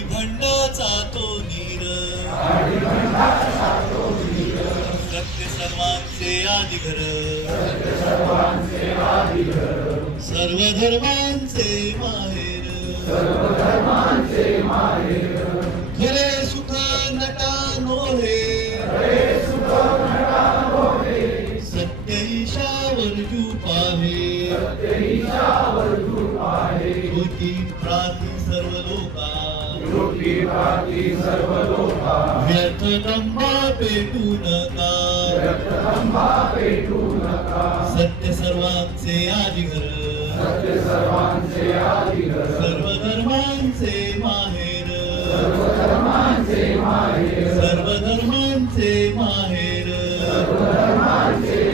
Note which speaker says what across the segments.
Speaker 1: भंडाचा तो नीर. सत्य सर्वांचे आदिघर. सर्व धर्मांचे माहेर. लोका पेटू नका सत्य सर्वांचे आदिघर सर्व धर्मांचे माहेर. सर्व धर्मांचे माहेर. सर्व धर्मांचे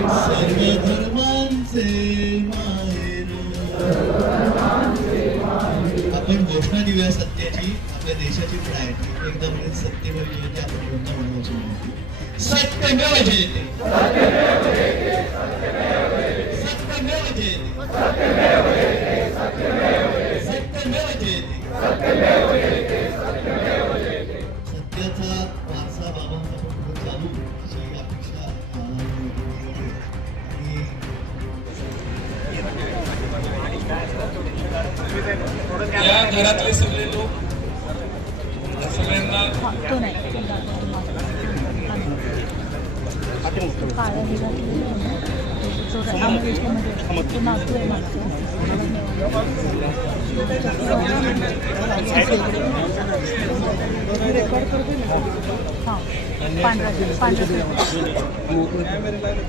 Speaker 1: घोषणा सत्याची आपल्या देशाची प्रायोरिटी म्हणजे एकदा म्हणजे सत्यमेव म्हणजे जयते आपण कोणता म्हणून सत्यमेव जयते सत्यमेव जयते सत्यमेव जयते सत्याचा वारसा बाबांचा पण पुढे चालू अशी अपेक्षा आणि
Speaker 2: या घरातले सगळे लोक सगळ्यांना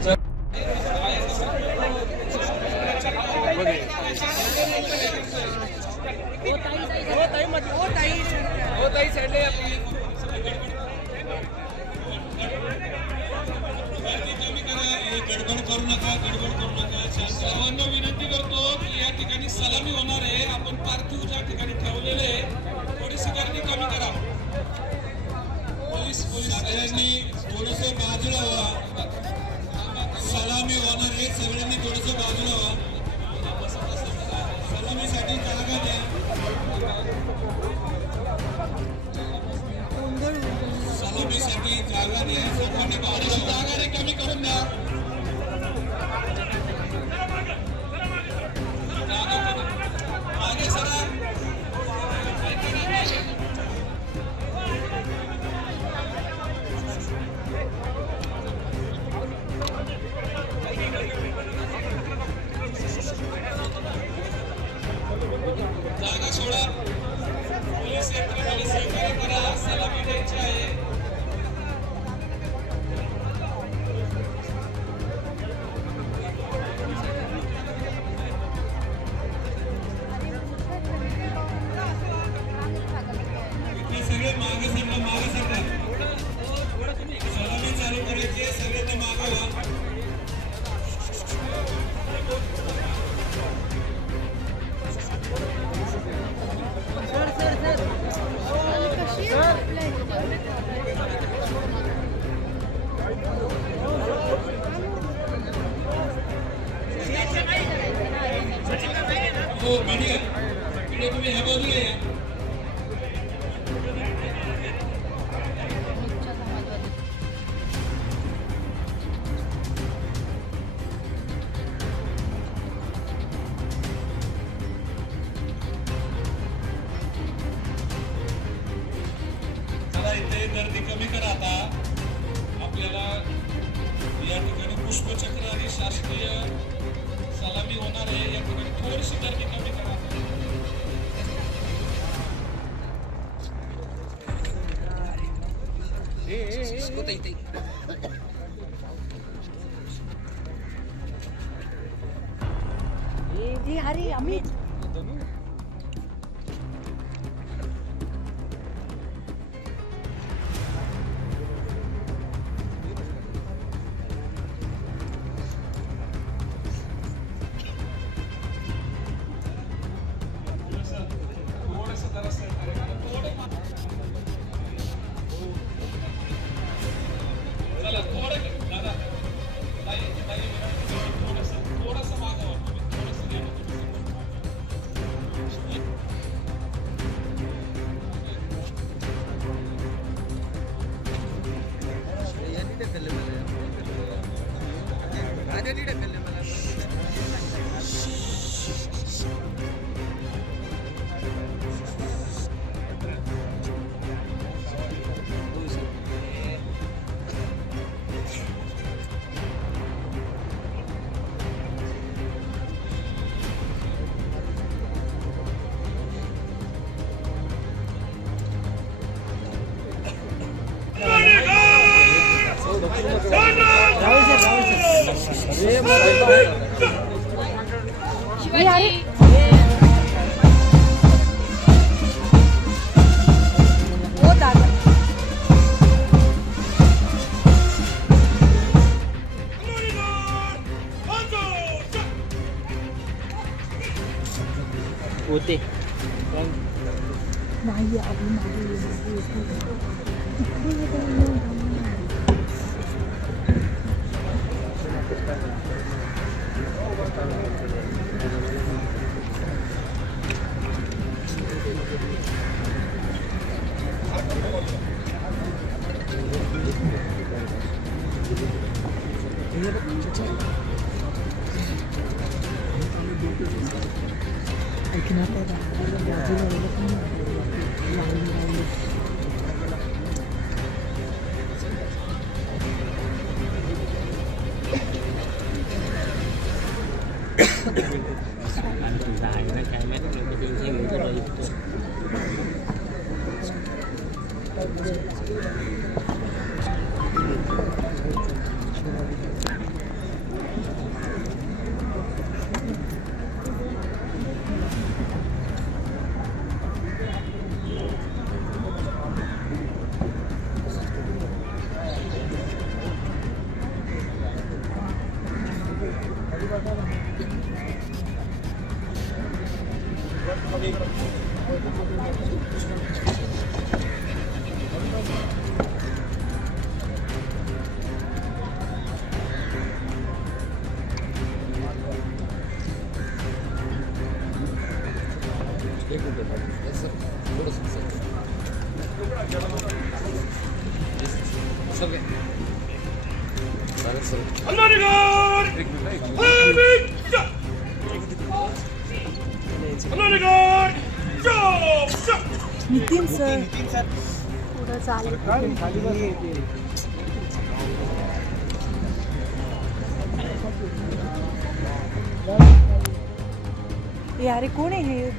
Speaker 3: तो अरे अमित।
Speaker 2: ए, अरे ओ दादा
Speaker 4: होते
Speaker 2: नाही अभि मागे ये, मागे ये. इकडे ये, इकडे ये. ऐक ना त्या दादाला चालेल. अरे कोण आहे हे?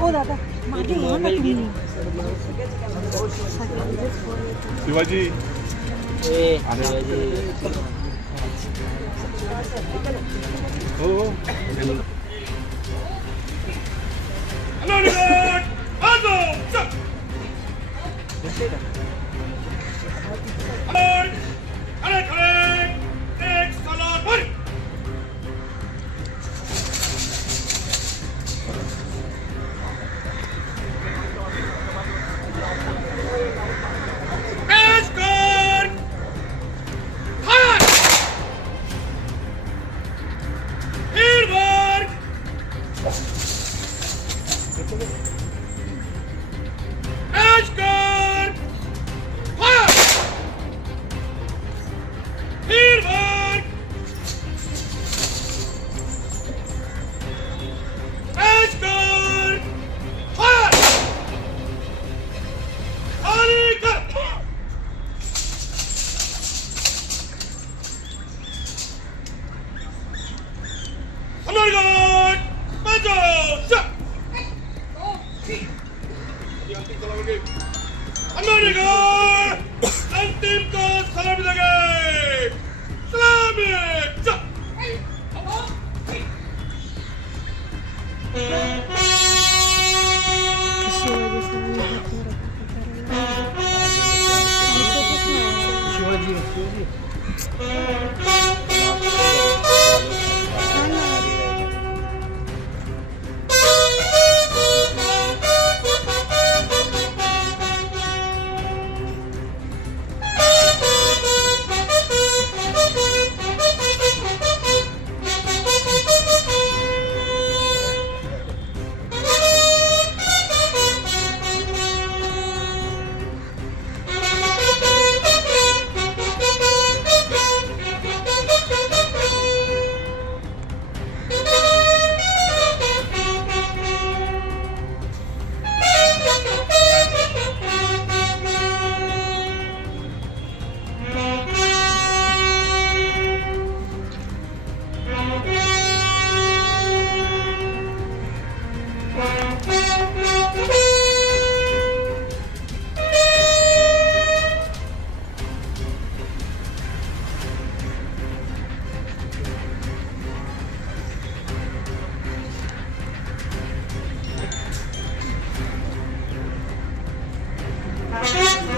Speaker 2: ओ दादा मागे या ना तुम्ही. सगळ्यांचेच फोन येतात.
Speaker 3: शिवाजी
Speaker 4: ए शिवाजी
Speaker 1: I'm gonna go!
Speaker 5: 嗯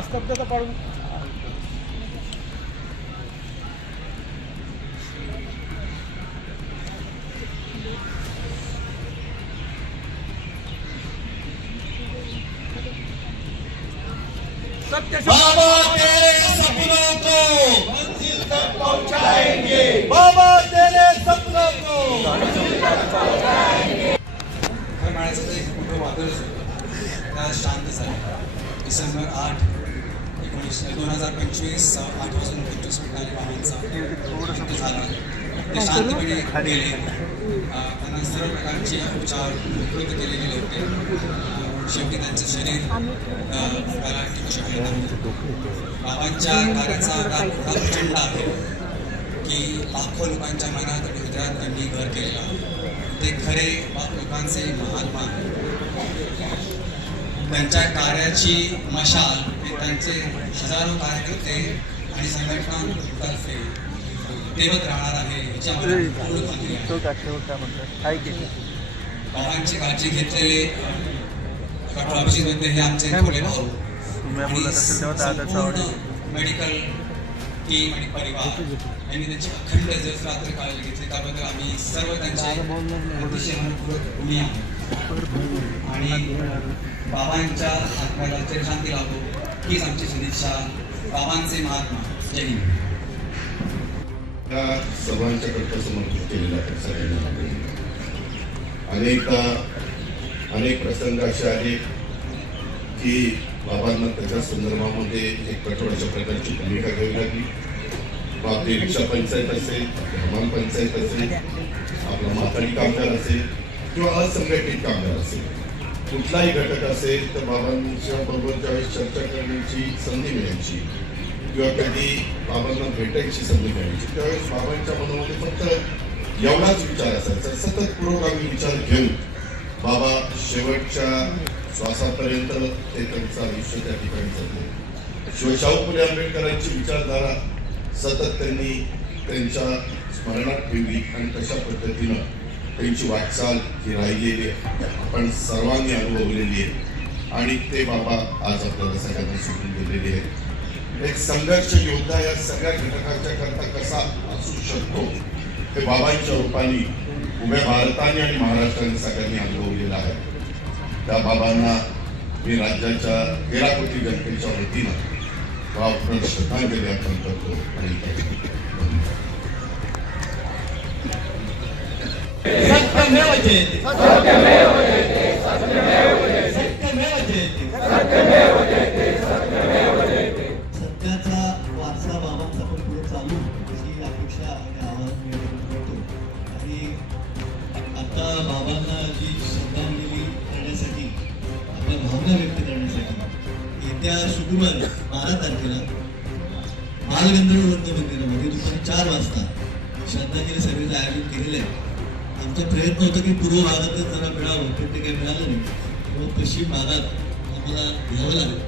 Speaker 5: पाळा स्तब्धता
Speaker 1: बाबा तेरे सपनों को मंजिल तक पहुंचाएंगे।
Speaker 5: बाबा तेरे सपनों को
Speaker 6: माळ्याचं जे मोठं वादळ होतं त्या शांत झालं डिसेंबर आठ दोन हजार पंचवीस आठ वाजून पंचवीस मिनिटांनी बाबांचा झाला. ते शांतपणे गेले. त्यांना सर्व प्रकारचे उपचार उपलब्ध केले गेले होते शेवटी त्यांचं शरीर त्याला टिकू शकले बाबांच्या कार्याचा आकार प्रचंड आहे की लाखो लोकांच्या मनात आणि हृदयात त्यांनी घर केलेलं आहे. ते खरे बा- लोकांचे महात्मा. त्यांच्या कार्याची मशाल त्यांचे हजारो कार्यकर्ते आणि संघटनांतर्फे तेवत राहणार आहे. याची बाबांची काळजी घेतलेले हे आमचे थोडे भाऊ. मेडिकल टीम आणि परिवार. यांनी त्यांची अखंड दिवस रात्र काळजी घेतली त्याबद्दल आम्ही सर्व त्यांचे अतिशय मनपूर्वक ऋणी आहोत आणि बाबांच्या आत्म्याला चिरशांती लाभो हीच आमची सदिच्छा बाबांचे महात्मा. जय हिंद.
Speaker 7: त्या सर्वांच्या समर्पित केलेला सगळ्यांना अनेकदा अनेक प्रसंग असे आहेत की बाबांना त्याच्या संदर्भामध्ये एक कठोर अशा प्रकारची भूमिका घ्यावी लागली. मग आपली रिक्षा पंचायत असेल हवामान पंचायत असेल आपला माथाडी कामगार असेल किंवा असंघटित कामगार असेल. कुठलाही घटक असेल तर बाबांच्या बरोबर ज्यावेळेस चर्चा करण्याची संधी मिळायची. किंवा कधी बाबांना भेटायची संधी मिळायची. त्यावेळेस बाबांच्या मनामध्ये फक्त एवढाच विचार असायचा. सतत पुरोगामी विचार घेऊन बाबा शेवटच्या श्वासापर्यंत ते त्यांचं आयुष्य त्या ठिकाणी जाते शिवशाहू फुले आंबेडकरांची विचारधारा सतत त्यांनी त्यांच्या स्मरणात ठेवली आणि तशा पद्धतीनं त्यांची वाटचाल ही राहिलेली आहे. आपण सर्वांनी अनुभवलेली आहे. आणि ते बाबा आज आपल्याला सगळ्यांना सोडून गेलेले आहेत. एक संघर्ष योद्धा या सगळ्या घटकांच्या करता कसा असू शकतो हे बाबांच्या रूपाने उभ्या भारताने आणि महाराष्ट्राने सगळ्यांनी अनुभवलेलं आहे. त्या बाबांना मी राज्याच्या तेरा कोटी जनतेच्या वतीनं भावपूर्ण श्रद्धांजली अर्पण करतो आणि धन्यवाद.
Speaker 1: सत्यमेव जयते सत्यमेव जयते सत्याचा वारसा बाबांचा पण पुढे चालू अशी अपेक्षा आणि आवाज मिळतो आणि आता बाबांना जी श्रद्धांजली करण्यासाठी आपल्या भावना व्यक्त करण्यासाठी येत्या शुक्रवारी बारा तारखेला बालगंधर्व वृत्त मंदिरामध्ये दुपारी चार वाजता श्रद्धांजली सभेचं आयोजन केलेलं आहे आमचा प्रयत्न होता की पूर्व भागातच जरा मिळावं पण ते काही मिळालं नाही. मग पश्चिम भागात आम्हाला घ्यावं लागेल.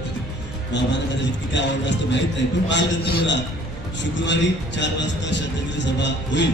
Speaker 1: बाबांना कदाचित किती आवडलं असतं माहीत नाही पण बालगंधर्वला शुक्रवारी चार वाजता श्रद्धांजली सभा होईल.